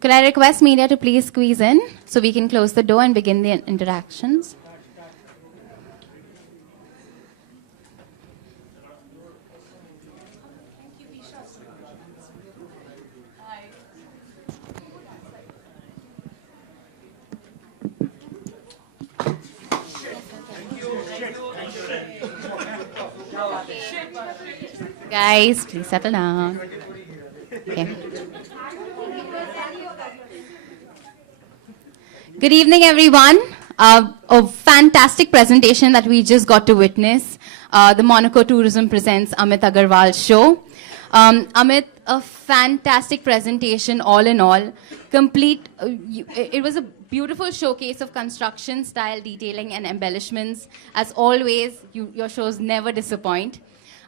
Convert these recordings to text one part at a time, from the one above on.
Could I request media to please squeeze in so we can close the door and begin the interactions? Guys, please settle down. Okay. Good evening, everyone. A fantastic presentation that we just got to witness. The Monaco Tourism presents Amit Aggarwal's show. Amit, a fantastic presentation all in all. Complete. It was a beautiful showcase of construction, style, detailing, and embellishments. As always, your shows never disappoint.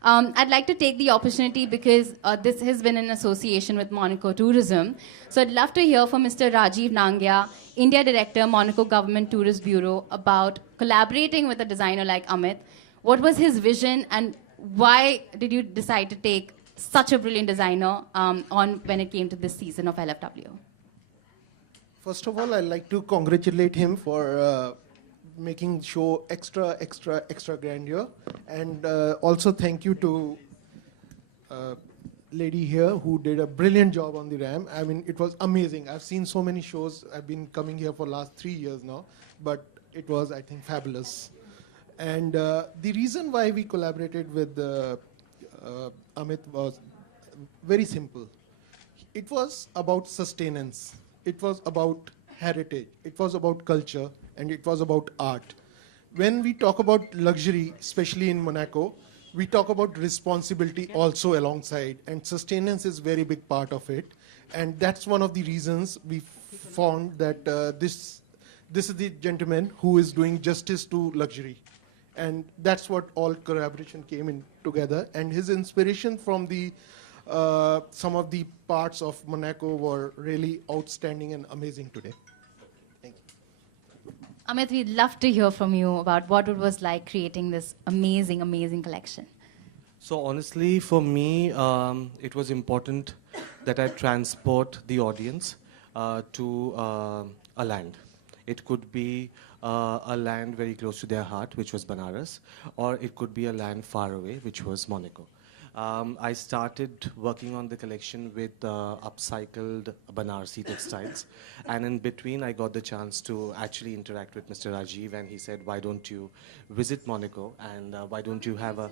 I'd like to take the opportunity because this has been in association with Monaco Tourism. So I'd love to hear from Mr. Rajiv Nangia, India Director, Monaco Government Tourist Bureau, about collaborating with a designer like Amit. What was his vision and why did you decide to take such a brilliant designer on when it came to this season of LFW? First of all, I'd like to congratulate him for making show extra grandeur, and also thank you to lady here who did a brilliant job on the ramp. I mean, it was amazing. I've seen so many shows. I've been coming here for last 3 years now, but it was, I think, fabulous. And the reason why we collaborated with Amit was very simple. It was about sustenance. It was about heritage. It was about culture. And it was about art. When we talk about luxury, especially in Monaco, we talk about responsibility also alongside, and sustenance is a very big part of it. And that's one of the reasons we found that this is the gentleman who is doing justice to luxury. And that's what all collaboration came in together. And his inspiration from the some of the parts of Monaco were really outstanding and amazing today. Amit, we'd love to hear from you about what it was like creating this amazing, amazing collection. So honestly, for me, it was important that I transport the audience to a land. It could be a land very close to their heart, which was Banaras, or it could be a land far away, which was Monaco. I started working on the collection with upcycled Banarsi textiles, and in between I got the chance to actually interact with Mr. Rajiv, and he said, why don't you visit Monaco, and why don't you have a...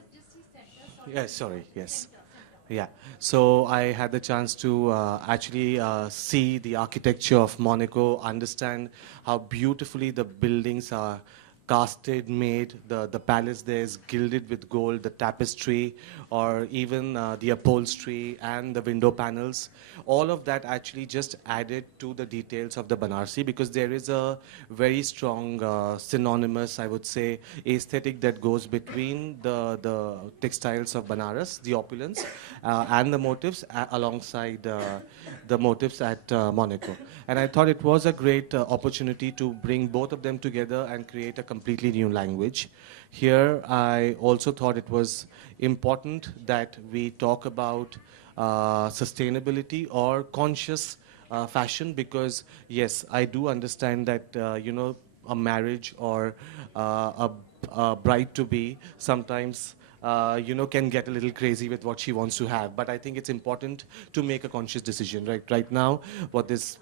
Yeah, so I had the chance to actually see the architecture of Monaco, understand how beautifully the buildings are casted, made, the palace there is gilded with gold, the tapestry, or even the upholstery and the window panels. All of that actually just added to the details of the Banarsi, because there is a very strong synonymous, I would say, aesthetic that goes between the textiles of Banaras, the opulence, and the motifs alongside the motifs at Monaco. And I thought it was a great opportunity to bring both of them together and create a completely new language. Here, I also thought it was important that we talk about sustainability or conscious fashion, because yes, I do understand that you know, a marriage or a bride-to-be sometimes you know, can get a little crazy with what she wants to have. But I think it's important to make a conscious decision. Right now, what this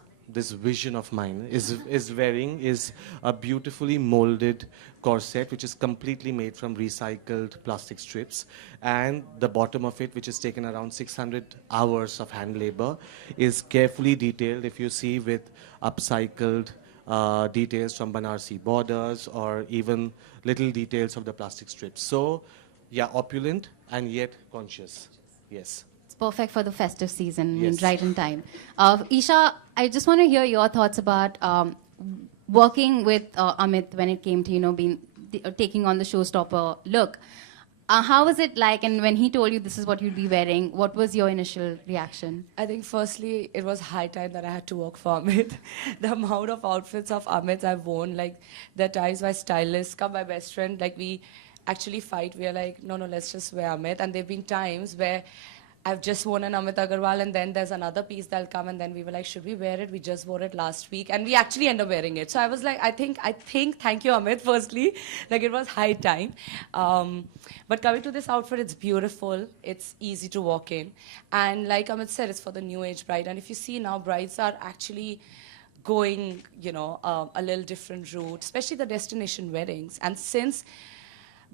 vision of mine is wearing is a beautifully molded corset, which is completely made from recycled plastic strips, and the bottom of it, which has taken around 600 hours of hand labor, is carefully detailed, if you see, with upcycled details from Banarsi borders, or even little details of the plastic strips. So yeah, opulent and yet conscious. Yes. Perfect for the festive season, Yes. right in time. Esha, I just want to hear your thoughts about working with Amit when it came to, you know, taking on the showstopper look. How was it like, and when he told you this is what you'd be wearing, what was your initial reaction? I think firstly, it was high time that I had to work for Amit. The amount of outfits of Amit I've worn, like the ties by stylists, come my best friend, like we actually fight. We are like, no, let's just wear Amit. And there have been times where I've just worn an Amit Aggarwal, and then there's another piece that'll come, and then we were like, should we wear it? We just wore it last week, and we actually end up wearing it. So I was like, I think, thank you, Amit, firstly. Like, it was high time. But coming to this outfit, it's beautiful. It's easy to walk in. And like Amit said, it's for the new age bride. And if you see now, brides are actually going, a little different route, especially the destination weddings. And since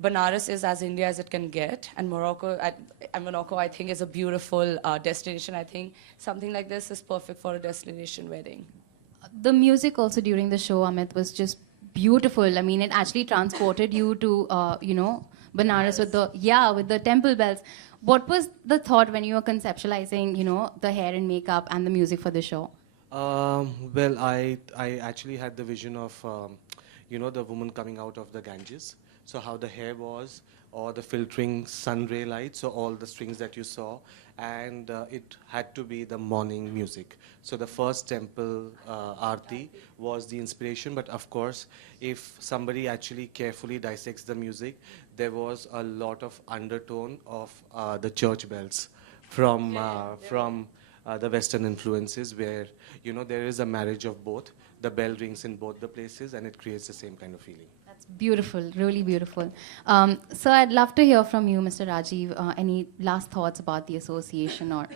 Banaras is as India as it can get, and Morocco, I think, is a beautiful destination. I think something like this is perfect for a destination wedding. The music also during the show, Amit, was just beautiful. I mean, it actually transported you to, Banaras with the temple bells. What was the thought when you were conceptualizing, the hair and makeup and the music for the show? Well, I actually had the vision of, the woman coming out of the Ganges. So how the hair was, or the filtering sun ray light, so all the strings that you saw, and it had to be the morning music. So the first temple aarti was the inspiration, but of course, if somebody actually carefully dissects the music, there was a lot of undertone of the church bells from the Western influences, where there is a marriage of both. The bell rings in both the places, and it creates the same kind of feeling. That's beautiful, really beautiful. So I'd love to hear from you, Mr. Rajiv. Any last thoughts about the association or?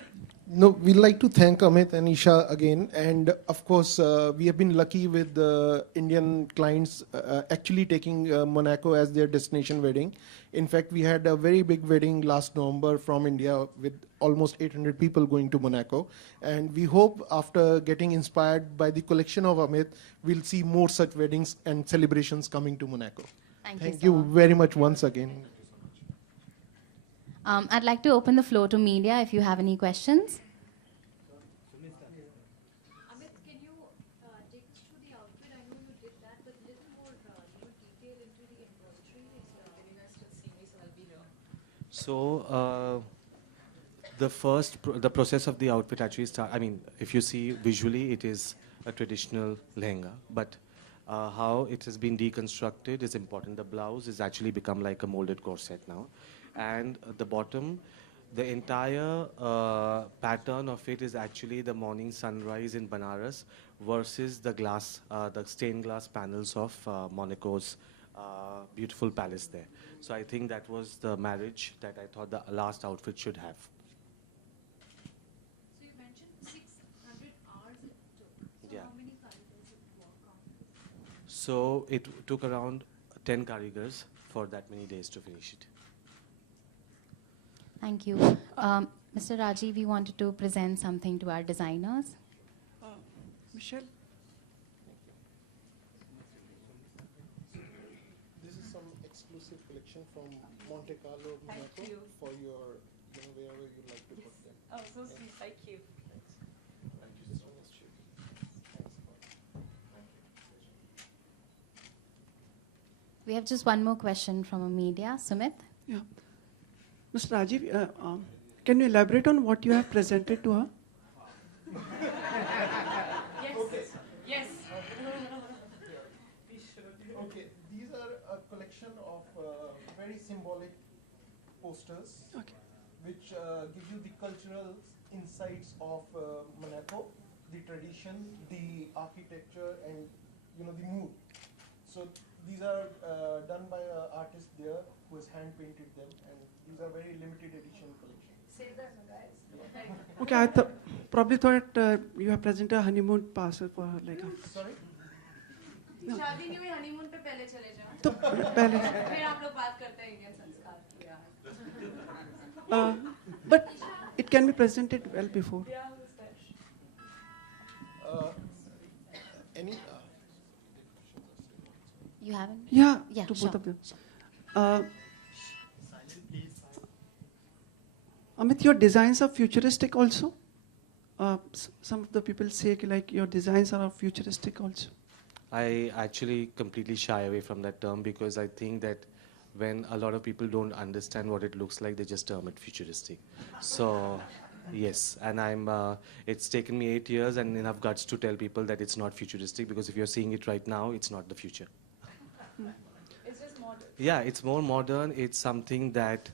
No, we'd like to thank Amit and Esha again. And of course, we have been lucky with the Indian clients actually taking Monaco as their destination wedding. In fact, we had a very big wedding last November from India with almost 800 people going to Monaco. And we hope after getting inspired by the collection of Amit, we'll see more such weddings and celebrations coming to Monaco. Thank you very much once again. I'd like to open the floor to media if you have any questions. Amit, can you take us through the outfit? I know you did that, but a little more detail into the embroidery. Can you guys still see me? So I'll be here. So the process of the outfit actually starts. I mean, if you see visually, it is a traditional lehenga, but how it has been deconstructed is important. The blouse has actually become like a molded corset now. And the bottom, the entire pattern of it is actually the morning sunrise in Banaras versus the glass, the stained glass panels of Monaco's beautiful palace there. So I think that was the marriage that I thought the last outfit should have. So you mentioned 600 hours it took. So Yeah. how many cardigans did you work on? So it took around 10 karigars for that many days to finish it. Thank you. Mr. Rajiv, we wanted to present something to our designers. Michelle? This is some exclusive collection from Monte Carlo, Monaco, for your, wherever you like to put them. Oh, so sweet. Thank you. Thank you so much. We have just one more question from a media. Sumit? Yeah. Mr. Rajiv, can you elaborate on what you have presented to her? Yes. Yes. Okay, these are a collection of very symbolic posters, Okay. which give you the cultural insights of Monaco, the tradition, the architecture, and the mood. So these are done by an artist there who has hand painted them, and these are very limited edition collection. Save that, guys. Okay, I probably thought you have presented a honeymoon pass for her, like a... Sorry? शादी नहीं हुई honeymoon पे पहले चले जाओ तो पहले फिर आप लोग बात करते हैं इंडियन संस्कार की but it can be presented well before. Any? You haven't? Yeah, Yeah, to sure, both of them. sure. Amit, your designs are futuristic also? Some of the people say like your designs are futuristic also. I actually completely shy away from that term because I think that when a lot of people don't understand what it looks like, they just term it futuristic. So, yes, and it's taken me 8 years and enough guts to tell people that it's not futuristic because if you're seeing it right now, it's not the future. It's just modern. Yeah, it's more modern. It's something that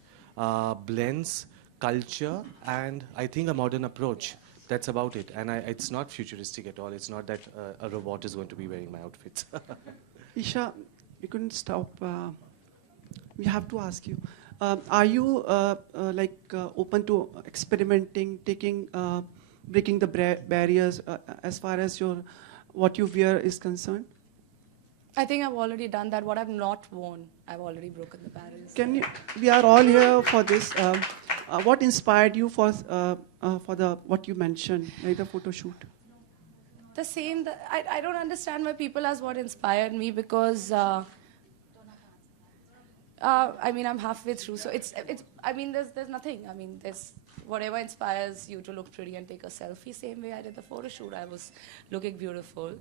blends culture and I think a modern approach. That's about it. And it's not futuristic at all. It's not that a robot is going to be wearing my outfits. Isha, you couldn't stop. We have to ask you. Are you open to experimenting, breaking the barriers as far as what you wear is concerned? I think I've already done that. What I've not worn, I've already broken the barriers. We are all here for this. What inspired you for what you mentioned, like the photo shoot? The same. I don't understand why people ask what inspired me because. I mean, I'm halfway through, so it's. I mean, there's nothing. I mean, there's whatever inspires you to look pretty and take a selfie. Same way I did the photo shoot. I was looking beautiful,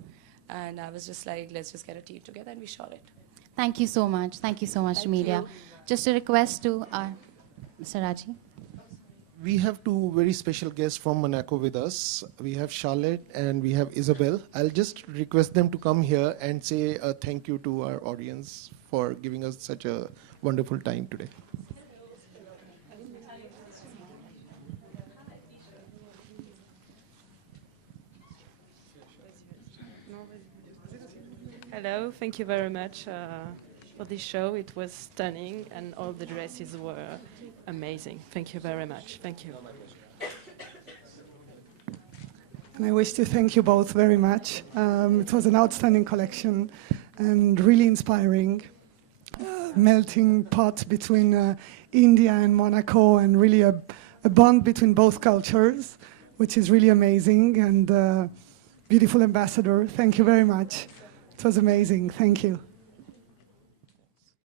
and I was just like, let's just get a team together, and we shot it. Thank you so much. Thank you so much, Thank media. you. Just a request to Mr. Raji. We have two very special guests from Monaco with us. We have Charlotte and we have Isabel. I'll just request them to come here and say a thank you to our audience for giving us such a wonderful time today. Hello, thank you very much for this show. It was stunning and all the dresses were amazing. Thank you very much. Thank you. And I wish to thank you both very much. It was an outstanding collection and really inspiring. Melting pot between India and Monaco, and really a bond between both cultures, which is really amazing. And beautiful ambassador, thank you very much. It was amazing. Thank you.